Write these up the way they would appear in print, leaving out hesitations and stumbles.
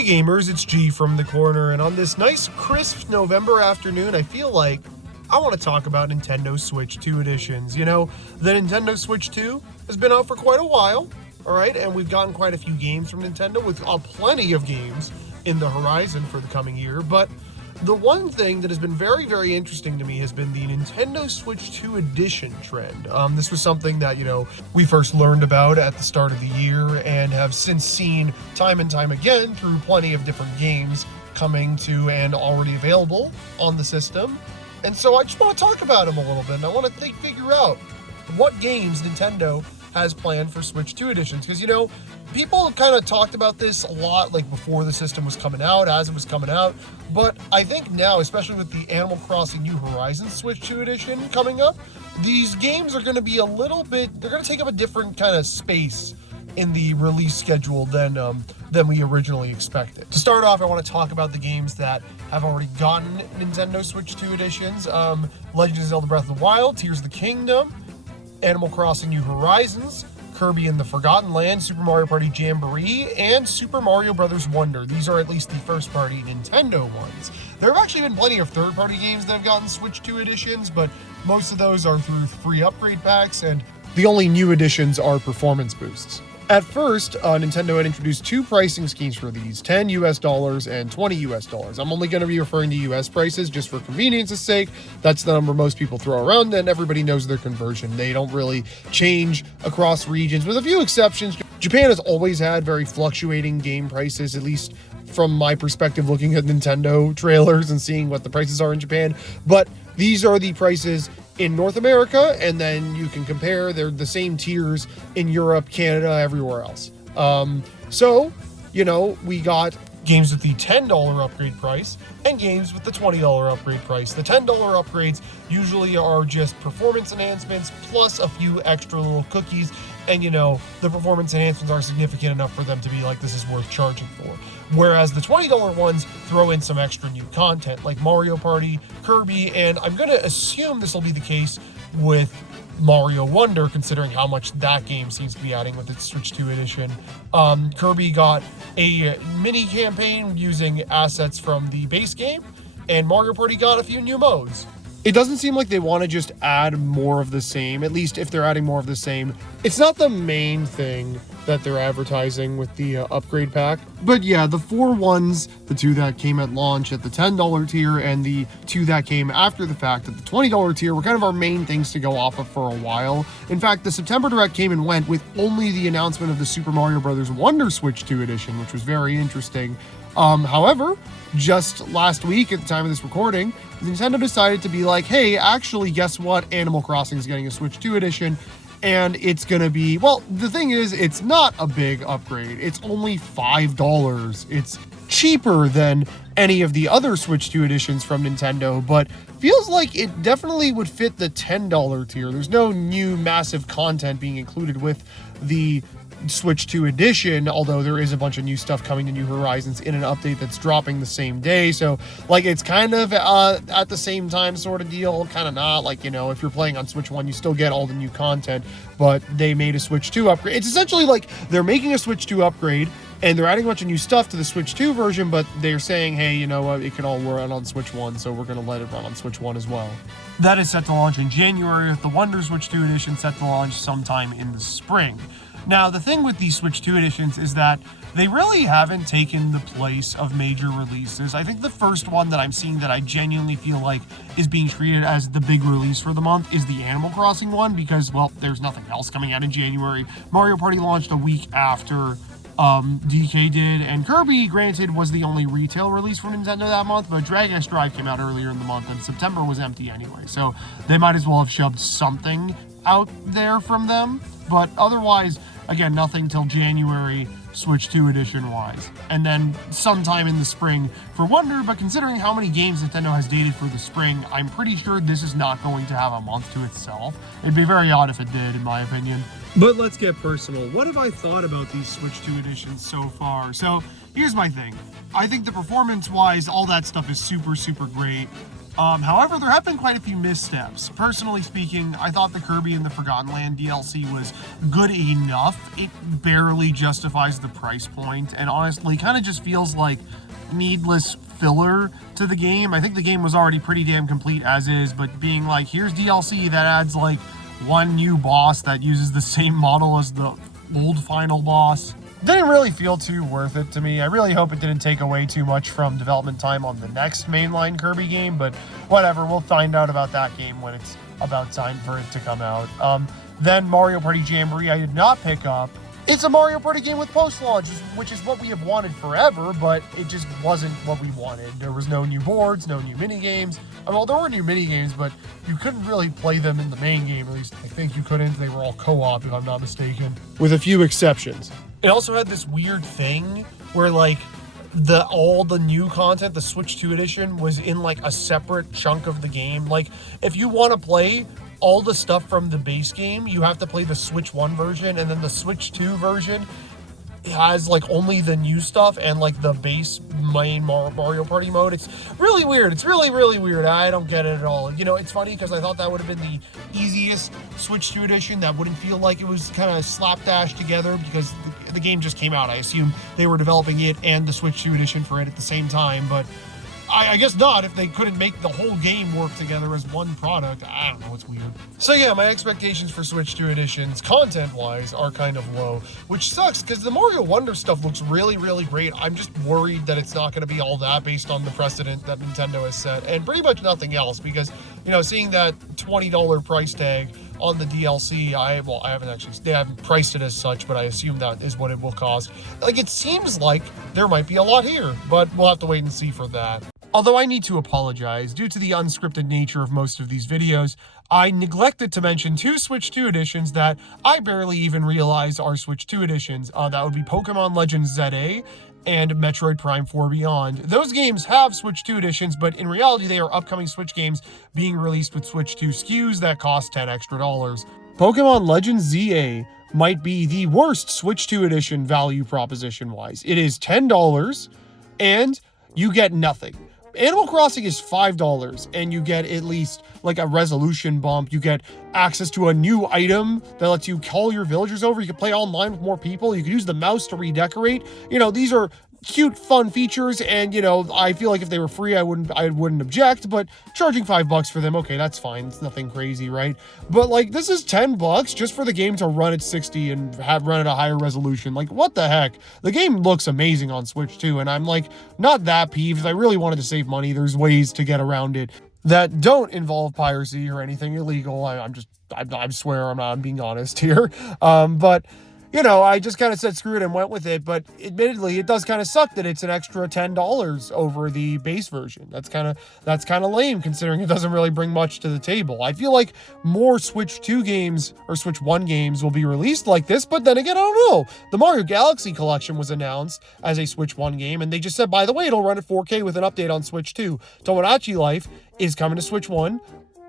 Hey gamers, it's G from the corner, and on this nice crisp November afternoon, I feel like I want to talk about Nintendo Switch 2 editions. You know, the Nintendo Switch 2 has been out for quite a while, alright, and we've gotten quite a few games from Nintendo, with plenty of games in the horizon for the coming year, but the one thing that has been very, very interesting to me has been the Nintendo Switch 2 edition trend. This was something that, we first learned about at the start of the year and have since seen time and time again through plenty of different games coming to and already available on the system. And so I just want to talk about them a little bit, and I want to figure out what games Nintendo has planned for Switch 2 editions, because people kind of talked about this a lot, like before the system was coming out, as it was coming out, but I think now, especially with the Animal Crossing New Horizons Switch 2 edition coming up, these games are going to be they're going to take up a different kind of space in the release schedule than we originally expected. To start off, I want to talk about the games that have already gotten Nintendo Switch 2 editions. Legend of Zelda Breath of the Wild, Tears of the Kingdom, Animal Crossing New Horizons, Kirby and the Forgotten Land, Super Mario Party Jamboree, and Super Mario Bros. Wonder. These are at least the first-party Nintendo ones. There have actually been plenty of third-party games that have gotten Switch 2 editions, but most of those are through free upgrade packs, and the only new additions are performance boosts. At first, Nintendo had introduced two pricing schemes for these, $10 US and $20 US. I'm only going to be referring to US prices just for convenience's sake. That's the number most people throw around, and everybody knows their conversion. They don't really change across regions, with a few exceptions. Japan has always had very fluctuating game prices, at least from my perspective, looking at Nintendo trailers and seeing what the prices are in Japan. But these are the prices in North America, and then you can compare. They're the same tiers in Europe, Canada, everywhere else. We got games with the $10 upgrade price and games with the $20 upgrade price. The $10 upgrades usually are just performance enhancements plus a few extra little cookies, and the performance enhancements are significant enough for them to be like, this is worth charging for. Whereas the $20 ones throw in some extra new content like Mario Party, Kirby, and I'm going to assume this will be the case with Mario Wonder, considering how much that game seems to be adding with its Switch 2 edition. Kirby got a mini campaign using assets from the base game, and Mario Party got a few new modes. It doesn't seem like they want to just add more of the same, at least if they're adding more of the same. It's not the main thing that they're advertising with the upgrade pack. But yeah, the four ones, the two that came at launch at the $10 tier and the two that came after the fact at the $20 tier, were kind of our main things to go off of for a while. In fact, the September Direct came and went with only the announcement of the Super Mario Bros. Wonder Switch 2 edition, which was very interesting. However, just last week at the time of this recording, Nintendo decided to be like, hey, actually, guess what? Animal Crossing is getting a Switch 2 edition, and it's going to be, well, the thing is, it's not a big upgrade. It's only $5. It's cheaper than any of the other Switch 2 editions from Nintendo, but feels like it definitely would fit the $10 tier. There's no new massive content being included with the Switch 2 edition, although there is a bunch of new stuff coming to New Horizons in an update that's dropping the same day. So it's kind of at the same time sort of deal, kind of not. If you're playing on Switch 1, you still get all the new content, but they made a Switch 2 upgrade. It's essentially like they're making a Switch 2 upgrade and they're adding a bunch of new stuff to the Switch 2 version, but they're saying, hey, you know what, it can all run on Switch 1, so we're going to let it run on Switch 1 as well. That is set to launch in January, with the Wonder Switch 2 edition set to launch sometime in the spring. Now, the thing with these Switch 2 editions is that they really haven't taken the place of major releases. I think the first one that I'm seeing that I genuinely feel like is being treated as the big release for the month is the Animal Crossing one, because, well, there's nothing else coming out in January. Mario Party launched a week after DK did, and Kirby, granted, was the only retail release from Nintendo that month, but Dragon Quest Drive came out earlier in the month, and September was empty anyway, so they might as well have shoved something out there from them. But otherwise, again, nothing till January Switch 2 edition wise. And then sometime in the spring for Wonder, but considering how many games Nintendo has dated for the spring, I'm pretty sure this is not going to have a month to itself. It'd be very odd if it did, in my opinion. But let's get personal. What have I thought about these Switch 2 editions so far? So here's my thing. I think the performance-wise, all that stuff is super, super great. However, there have been quite a few missteps. Personally speaking, I thought the Kirby and the Forgotten Land DLC was good enough. It barely justifies the price point, and honestly, kind of just feels like needless filler to the game. I think the game was already pretty damn complete as is, but being like, here's DLC that adds like one new boss that uses the same model as the old final boss, didn't really feel too worth it to me. I really hope it didn't take away too much from development time on the next mainline Kirby game, but whatever, we'll find out about that game when it's about time for it to come out. Then Mario Party Jamboree I did not pick up. It's a Mario Party game with post-launch, which is what we have wanted forever, but it just wasn't what we wanted. There was no new boards, no new mini-games. Well, there were new mini-games, but you couldn't really play them in the main game. At least I think you couldn't. They were all co-op, if I'm not mistaken, with a few exceptions. It also had this weird thing where, like, all the new content, the Switch 2 edition, was in, like, a separate chunk of the game. Like, if you want to play all the stuff from the base game, you have to play the Switch 1 version, and then the Switch 2 version has like only the new stuff and like the base main Mario Party mode. It's really weird. It's really, really weird. I don't get it at all. You know, it's funny because I thought that would have been the easiest Switch 2 edition. That wouldn't feel like it was kind of slapdash together because the game just came out. I assume they were developing it and the Switch 2 edition for it at the same time, but I guess not if they couldn't make the whole game work together as one product. I don't know, it's weird. So yeah, my expectations for Switch 2 editions, content-wise, are kind of low, which sucks because the Mario Wonder stuff looks really, really great. I'm just worried that it's not going to be all that based on the precedent that Nintendo has set, and pretty much nothing else because, you know, seeing that $20 price tag on the DLC, they haven't priced it as such, but I assume that is what it will cost. Like, it seems like there might be a lot here, but we'll have to wait and see for that. Although I need to apologize, due to the unscripted nature of most of these videos, I neglected to mention two Switch 2 editions that I barely even realize are Switch 2 editions. That would be Pokemon Legends ZA and Metroid Prime 4 Beyond. Those games have Switch 2 editions, but in reality they are upcoming Switch games being released with Switch 2 SKUs that cost $10 extra. Pokemon Legends ZA might be the worst Switch 2 edition value proposition-wise. It is $10, and you get nothing. Animal Crossing is $5, and you get at least like a resolution bump. You get access to a new item that lets you call your villagers over. You can play online with more people. You can use the mouse to redecorate. You know, these are cute, fun features, and you know, I feel like if they were free, I wouldn't object, but charging $5 for them, okay, that's fine. It's nothing crazy, right? But like, this is $10 just for the game to run at 60 and run at a higher resolution. Like, what the heck? The game looks amazing on Switch 2, and I'm like, not that peeved. I really wanted to save money. There's ways to get around it that don't involve piracy or anything illegal. I swear I'm being honest here. But you know, I just kind of said screw it and went with it, but admittedly, it does kind of suck that it's an extra $10 over the base version. That's kind of lame considering it doesn't really bring much to the table. I feel like more Switch 2 games or Switch 1 games will be released like this, but then again, I don't know. The Mario Galaxy Collection was announced as a Switch 1 game, and they just said, by the way, it'll run at 4K with an update on Switch 2. Tomodachi Life is coming to Switch 1.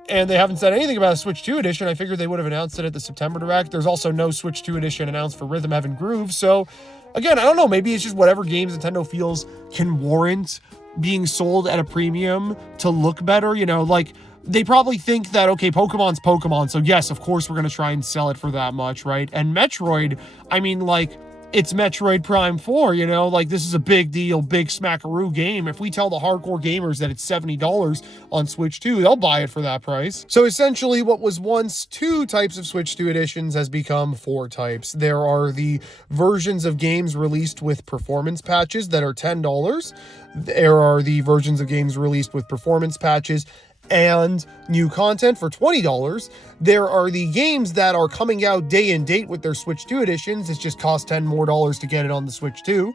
And they haven't said anything about a Switch 2 edition. I figured they would have announced it at the September Direct. There's also no Switch 2 edition announced for Rhythm Heaven Groove. So, again, I don't know. Maybe it's just whatever games Nintendo feels can warrant being sold at a premium to look better. You know, like, they probably think that, okay, Pokemon's Pokemon. So, yes, of course, we're going to try and sell it for that much, right? And Metroid, I mean, like, it's Metroid Prime 4, you know, like this is a big deal, big smackaroo game. If we tell the hardcore gamers that it's $70 on Switch 2, they'll buy it for that price. So essentially what was once two types of Switch 2 editions has become four types. There are the versions of games released with performance patches that are $10. There are the versions of games released with performance patches and new content for $20. There are the games that are coming out day and date with their Switch 2 editions. It just costs $10 more to get it on the Switch 2.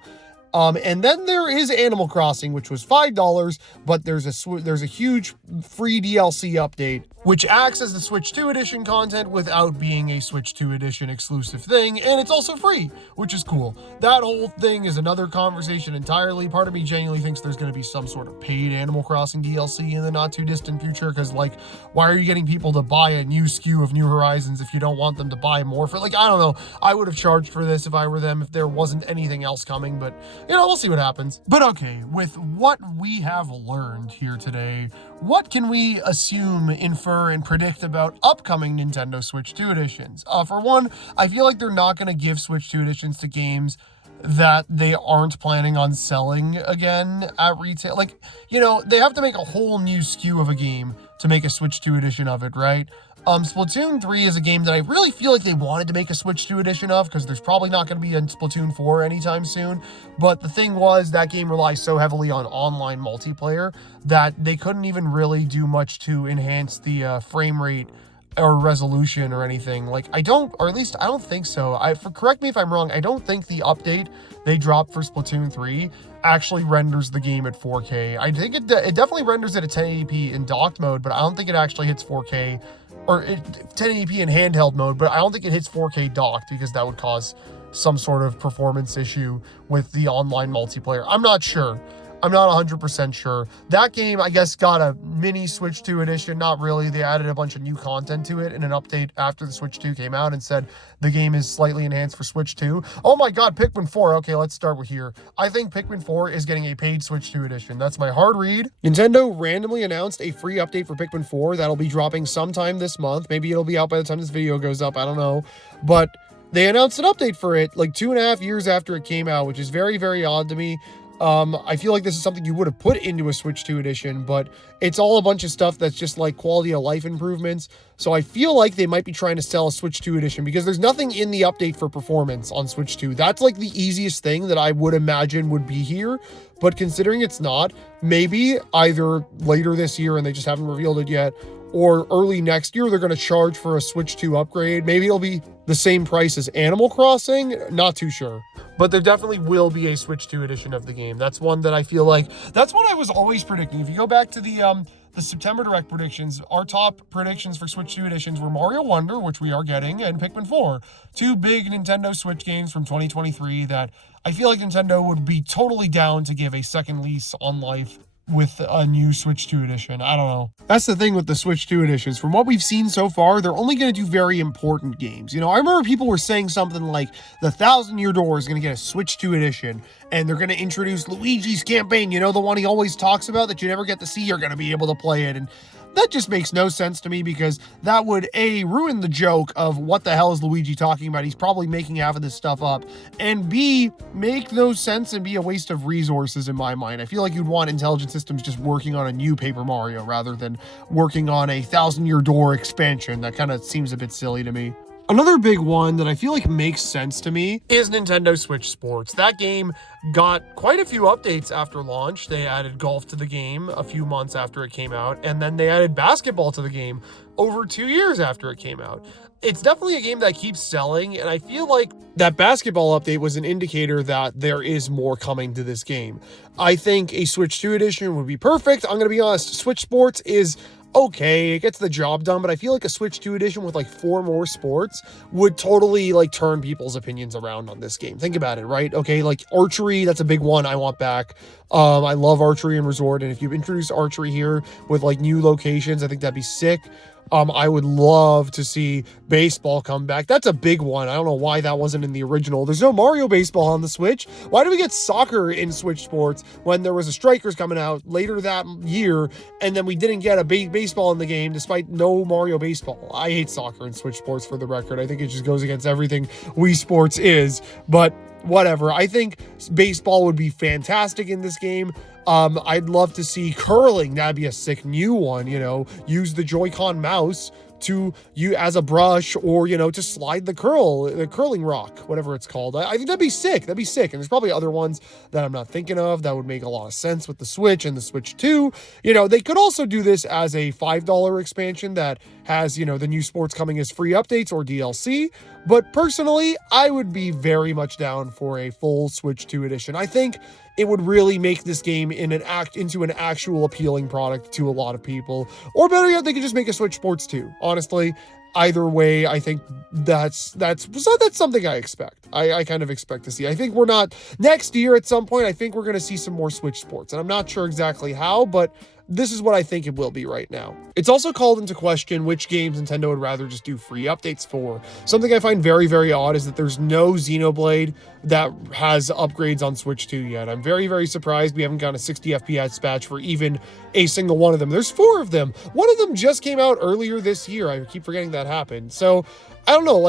And then there is Animal Crossing, which was $5, but there's a huge free DLC update which acts as the Switch 2 edition content without being a Switch 2 edition exclusive thing, and it's also free, which is cool. That whole thing is another conversation entirely. Part of me genuinely thinks there's going to be some sort of paid Animal Crossing DLC in the not too distant future, because like, why are you getting people to buy a new SKU of New Horizons if you don't want them to buy more for, like, I don't know. I would have charged for this if I were them, if there wasn't anything else coming, but you know, we'll see what happens. But okay, with what we have learned here today, what can we assume, infer, and predict about upcoming Nintendo Switch 2 editions? For one, I feel like they're not going to give Switch 2 editions to games that they aren't planning on selling again at retail. Like, you know, they have to make a whole new SKU of a game to make a Switch 2 edition of it, right? Splatoon 3 is a game that I really feel like they wanted to make a Switch 2 edition of, because there's probably not going to be a Splatoon 4 anytime soon. But the thing was, that game relies so heavily on online multiplayer that they couldn't even really do much to enhance the frame rate or resolution or anything. Like, I don't think so. Correct me if I'm wrong, I don't think the update they dropped for Splatoon 3 actually renders the game at 4K. I think it definitely renders it at 1080p in docked mode, but I don't think it actually hits 4K, or 1080p in handheld mode, but I don't think it hits 4K docked, because that would cause some sort of performance issue with the online multiplayer. I'm not sure. I'm not 100% sure. That game, I guess, got a mini Switch 2 edition. Not really. They added a bunch of new content to it in an update after the Switch 2 came out and said the game is slightly enhanced for Switch 2. Oh my god, Pikmin 4. Okay, let's start with here. I think Pikmin 4 is getting a paid Switch 2 edition. That's my hard read. Nintendo randomly announced a free update for Pikmin 4 that'll be dropping sometime this month. Maybe it'll be out by the time this video goes up. I don't know. But they announced an update for it like 2.5 years after it came out, which is very, very odd to me. I feel like this is something you would have put into a Switch 2 edition, but it's all a bunch of stuff that's just like quality of life improvements. So I feel like they might be trying to sell a Switch 2 edition, because there's nothing in the update for performance on Switch 2. That's like the easiest thing that I would imagine would be here. But considering it's not, maybe either later this year and they just haven't revealed it yet, or early next year, they're going to charge for a Switch 2 upgrade. Maybe it'll be the same price as Animal Crossing. Not too sure. But there definitely will be a Switch 2 edition of the game. That's one that I feel like, that's what I was always predicting. If you go back to the September Direct predictions, our top predictions for Switch 2 editions were Mario Wonder, which we are getting, and Pikmin 4. Two big Nintendo Switch games from 2023 that I feel like Nintendo would be totally down to give a second lease on life with a new Switch 2 edition. I don't know. That's the thing with the Switch 2 editions. From what we've seen so far, they're only going to do very important games. You know, I remember people were saying something like the Thousand Year Door is going to get a Switch 2 edition, and they're going to introduce Luigi's Campaign, you know, the one he always talks about that you never get to see. You're going to be able to play it. And that just makes no sense to me, because that would, A, ruin the joke of what the hell is Luigi talking about? He's probably making half of this stuff up. And B, make no sense and be a waste of resources in my mind. I feel like you'd want Intelligent Systems just working on a new Paper Mario rather than working on a Thousand Year Door expansion. That kind of seems a bit silly to me. Another big one that I feel like makes sense to me is Nintendo Switch Sports. That game got quite a few updates after launch. They added golf to the game a few months after it came out, and then they added basketball to the game over 2 years after it came out. It's definitely a game that keeps selling, and I feel like that basketball update was an indicator that there is more coming to this game. I think a Switch 2 edition would be perfect. I'm going to be honest, Switch Sports is okay, it gets the job done, but I feel like a Switch 2 edition with like 4 more sports would totally like turn people's opinions around on this game. Think about it, right? Okay, like archery, that's a big one I want back. I love archery and resort, and if you introduce archery here with like new locations, I think that'd be sick. I would love to see baseball come back. That's a big one. I don't know why that wasn't in the original. There's no Mario baseball on the Switch. Why do we get soccer in Switch Sports when there was a Strikers coming out later that year, and then we didn't get a baseball in the game despite no Mario baseball? I hate soccer in Switch Sports, for the record. I think it just goes against everything Wii Sports is, but whatever. I think baseball would be fantastic in this game. I'd love to see curling. That'd be a sick new one, you know, use the Joy-Con mouse to you as a brush, or, to slide the curling rock, whatever it's called. I think that'd be sick. That'd be sick. And there's probably other ones that I'm not thinking of that would make a lot of sense with the Switch and the Switch 2. They could also do this as a $5 expansion that has, the new sports coming as free updates or DLC. But personally, I would be very much down for a full Switch 2 edition. I think it would really make this game into an actual appealing product to a lot of people. Or better yet, they could just make a Switch Sports 2. Honestly, either way, I think that's something I expect. I kind of expect to see. I think we're not next year at some point. I think we're going to see some more Switch Sports, and I'm not sure exactly how, but this is what I think it will be right now. It's also called into question which games Nintendo would rather just do free updates for. Something I find very, very odd is that there's no Xenoblade that has upgrades on Switch 2 yet. I'm very, very surprised we haven't gotten a 60 FPS patch for even a single one of them. There's 4 of them. One of them just came out earlier this year. I keep forgetting that happened. So I don't know,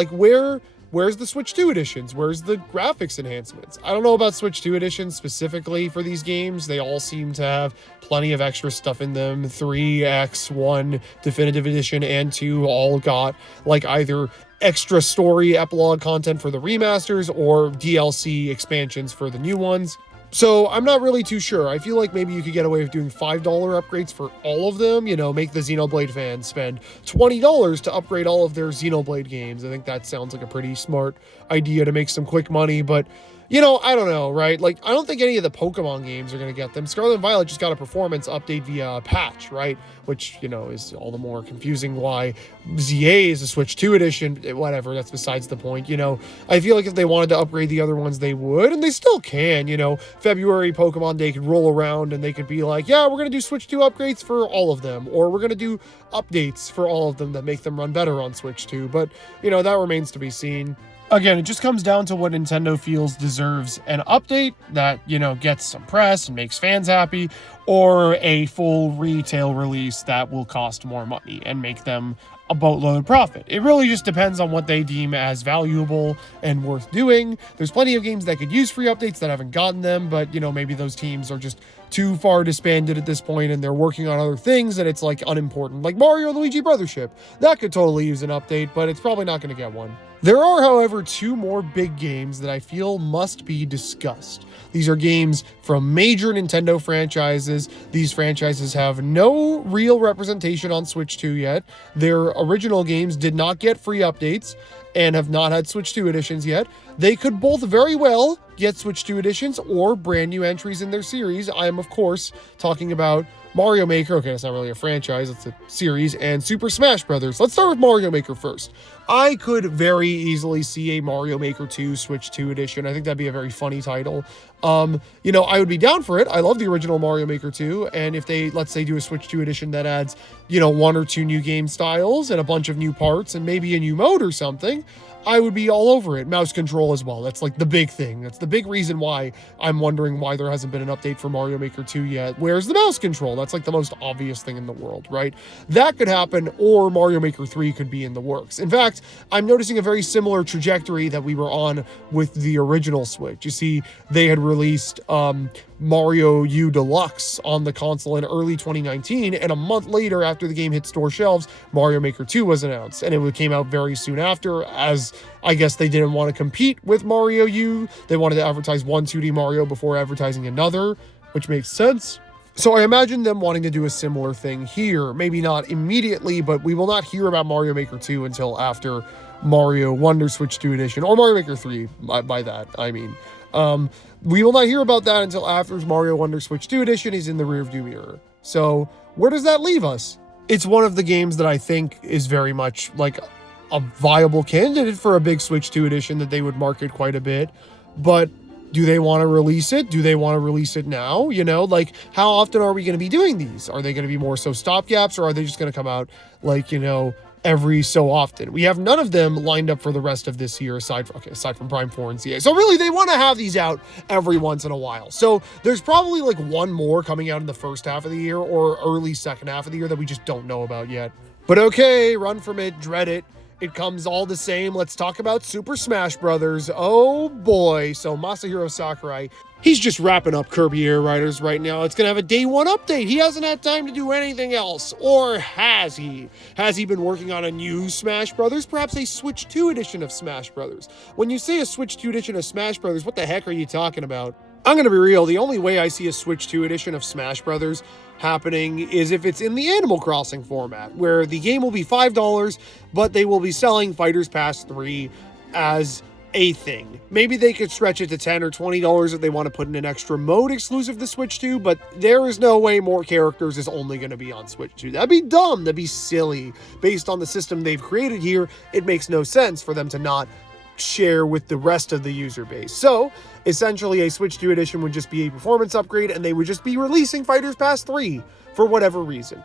where's the Switch 2 editions? Where's the graphics enhancements? I don't know about Switch 2 editions specifically for these games. They all seem to have plenty of extra stuff in them. 3X, 1 Definitive Edition, and 2 all got either extra story epilogue content for the remasters or DLC expansions for the new ones. So I'm not really too sure. I feel like maybe you could get away with doing $5 upgrades for all of them, make the Xenoblade fans spend $20 to upgrade all of their Xenoblade games. I think that sounds like a pretty smart idea to make some quick money, but I don't know, right? I don't think any of the Pokemon games are going to get them. Scarlet and Violet just got a performance update via a patch, right? Which, is all the more confusing why ZA is a Switch 2 edition. Whatever, that's besides the point. I feel like if they wanted to upgrade the other ones, they would, and they still can. February Pokemon Day could roll around and they could be like, yeah, we're going to do Switch 2 upgrades for all of them, or we're going to do updates for all of them that make them run better on Switch 2. But, that remains to be seen. Again, it just comes down to what Nintendo feels deserves: an update that, gets some press and makes fans happy, or a full retail release that will cost more money and make them a boatload profit. It really just depends on what they deem as valuable and worth doing. There's plenty of games that could use free updates that haven't gotten them, but, maybe those teams are just too far disbanded at this point and they're working on other things and it's unimportant. Like Mario and Luigi Brothership. That could totally use an update, but it's probably not going to get one. There are, however, 2 more big games that I feel must be discussed. These are games from major Nintendo franchises. These franchises have no real representation on Switch 2 yet. Their original games did not get free updates and have not had Switch 2 editions yet. They could both very well get Switch 2 editions or brand new entries in their series. I am, of course, talking about Mario Maker. Okay, that's not really a franchise, it's a series, and Super Smash Bros. Let's start with Mario Maker first. I could very easily see a Mario Maker 2 Switch 2 edition. I think that'd be a very funny title. I would be down for it. I love the original Mario Maker 2, and if they, let's say, do a Switch 2 edition that adds, 1 or 2 new game styles and a bunch of new parts and maybe a new mode or something, I would be all over it. Mouse control as well. That's the big thing. That's the big reason why I'm wondering why there hasn't been an update for Mario Maker 2 yet. Where's the mouse control? That's the most obvious thing in the world, right? That could happen, or Mario Maker 3 could be in the works. In fact, I'm noticing a very similar trajectory that we were on with the original Switch. You see, they had released Mario U Deluxe on the console in early 2019, and a month later, after the game hit store shelves, Mario Maker 2 was announced, and it came out very soon after, as I guess they didn't want to compete with Mario U. They wanted to advertise one 2D Mario before advertising another, which makes sense. So I imagine them wanting to do a similar thing here. Maybe not immediately, but we will not hear about Mario Maker 2 until after Mario Wonder Switch 2 Edition, or Mario Maker 3, by that, I mean. We will not hear about that until after Mario Wonder Switch 2 Edition is in the rearview mirror. So where does that leave us? It's one of the games that I think is very much a viable candidate for a big Switch 2 Edition that they would market quite a bit, but do they want to release it? Do they want to release it now? How often are we going to be doing these? Are they going to be more so stopgaps, or are they just going to come out every so often? We have none of them lined up for the rest of this year, aside from Prime 4 and CA. So really, they want to have these out every once in a while. So there's probably one more coming out in the first half of the year or early second half of the year that we just don't know about yet. But okay, run from it, dread it. it comes all the same. Let's talk about Super Smash Brothers. Oh boy. So Masahiro Sakurai, he's just wrapping up Kirby Air Riders right now. It's going to have a day one update. He hasn't had time to do anything else. Or has he? Has he been working on a new Smash Brothers? Perhaps a Switch 2 edition of Smash Brothers. When you say a Switch 2 edition of Smash Brothers, what the heck are you talking about? I'm going to be real. The only way I see a Switch 2 edition of Smash Brothers happening is if it's in the Animal Crossing format, where the game will be $5, but they will be selling Fighters Pass 3 as a thing. Maybe they could stretch it to $10 or $20 if they want to put in an extra mode exclusive to Switch 2, but there is no way more characters is only going to be on Switch 2. That'd be dumb. That'd be silly. Based on the system they've created here, it makes no sense for them to not share with the rest of the user base. So essentially a Switch 2 edition would just be a performance upgrade, and they would just be releasing Fighters Pass 3 for whatever reason.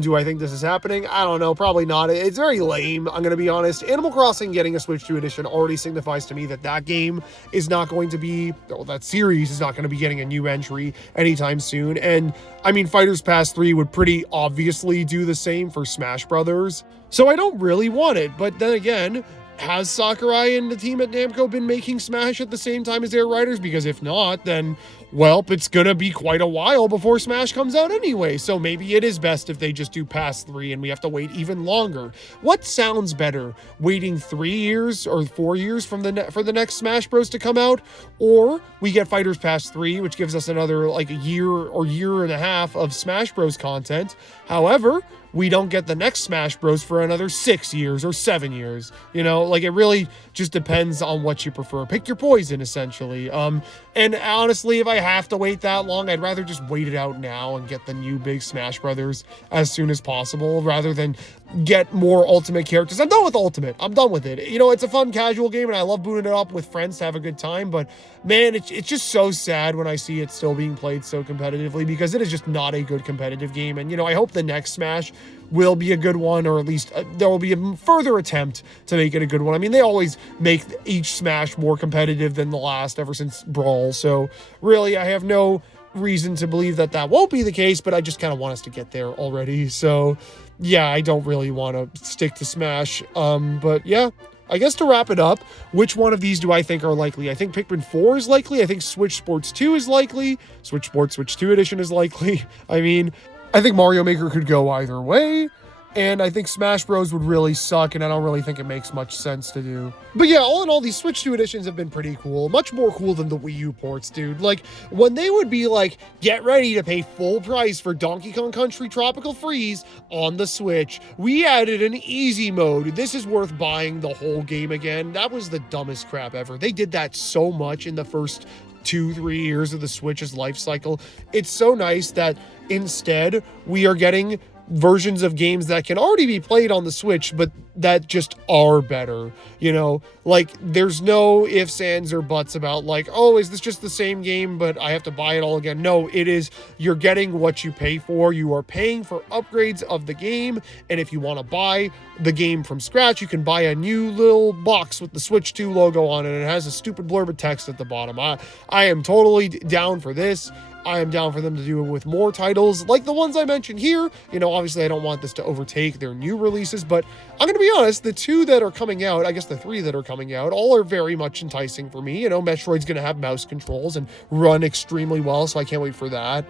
Do I think this is happening? I don't know, probably not. It's very lame, I'm gonna be honest. Animal Crossing getting a Switch 2 edition already signifies to me that that game is not going to be, well, that series is not going to be getting a new entry anytime soon. And I mean, Fighters Pass 3 would pretty obviously do the same for Smash Brothers. So I don't really want it, but then again, has Sakurai and the team at Namco been making Smash at the same time as Air Riders? Because if not, then, well, it's gonna be quite a while before Smash comes out anyway. So maybe it is best if they just do Pass 3 and we have to wait even longer. What sounds better? Waiting 3 years or 4 years for the next Smash Bros to come out? Or we get Fighters Pass 3, which gives us another like a year or year and a half of Smash Bros content. However, we don't get the next Smash Bros for another 6 years or 7 years. You know, like, it really just depends on what you prefer. Pick your poison, essentially. And honestly, if I have to wait that long, I'd rather just wait it out now and get the new big Smash Brothers as soon as possible, rather than get more Ultimate characters. I'm done with Ultimate. I'm done with it. You know, it's a fun casual game, and I love booting it up with friends to have a good time, but man, it's just so sad when I see it still being played so competitively, because it is just not a good competitive game. And, you know, I hope the next Smash will be a good one, or at least there will be a further attempt to make it a good one. I mean, they always make each Smash more competitive than the last ever since Brawl, so really, I have no reason to believe that that won't be the case, but I just kind of want us to get there already. So yeah, I don't really want to stick to Smash. But yeah, I guess to wrap it up, which one of these do I think are likely? I think Pikmin 4 is likely. I think Switch Sports 2 is likely. Switch Sports Switch 2 Edition is likely. I mean, I think Mario Maker could go either way. And I think Smash Bros would really suck, and I don't really think it makes much sense to do. But yeah, all in all, these Switch 2 editions have been pretty cool. Much more cool than the Wii U ports, dude. Like, when they would be like, get ready to pay full price for Donkey Kong Country Tropical Freeze on the Switch, we added an easy mode. This is worth buying the whole game again. That was the dumbest crap ever. They did that so much in the first 2-3 years of the Switch's life cycle. It's so nice that instead we are getting versions of games that can already be played on the Switch, but that just are better. You know, like, there's no ifs, ands, or buts about like, oh, is this just the same game, but I have to buy it all again? No, it is, you're getting what you pay for. You are paying for upgrades of the game, and if you want to buy the game from scratch, you can buy a new little box with the Switch 2 logo on it, and it has a stupid blurb of text at the bottom. I am totally down for this. I am down for them to do it with more titles like the ones I mentioned here. You know, obviously I don't want this to overtake their new releases, but I'm going to be honest, the 2 that are coming out, I guess the 3 that are coming out, all are very much enticing for me. You know, Metroid's going to have mouse controls and run extremely well, so I can't wait for that.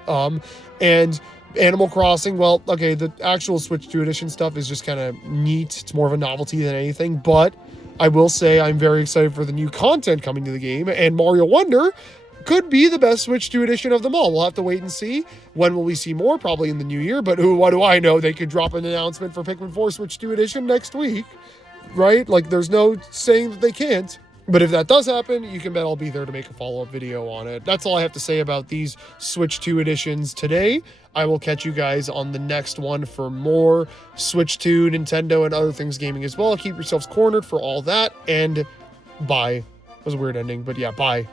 And Animal Crossing, well, okay, the actual Switch 2 edition stuff is just kind of neat. It's more of a novelty than anything, but I will say I'm very excited for the new content coming to the game, and Mario Wonder could be the best Switch 2 edition of them all. We'll have to wait and see. When will we see more? Probably in the new year, but what do I know? They could drop an announcement for Pikmin 4 Switch 2 edition next week, right? Like, there's no saying that they can't. But if that does happen, you can bet I'll be there to make a follow-up video on it. That's all I have to say about these Switch 2 editions today. I will catch you guys on the next one for more Switch 2, Nintendo, and other things gaming as well. Keep yourselves cornered for all that, and bye. That was a weird ending, but yeah, bye.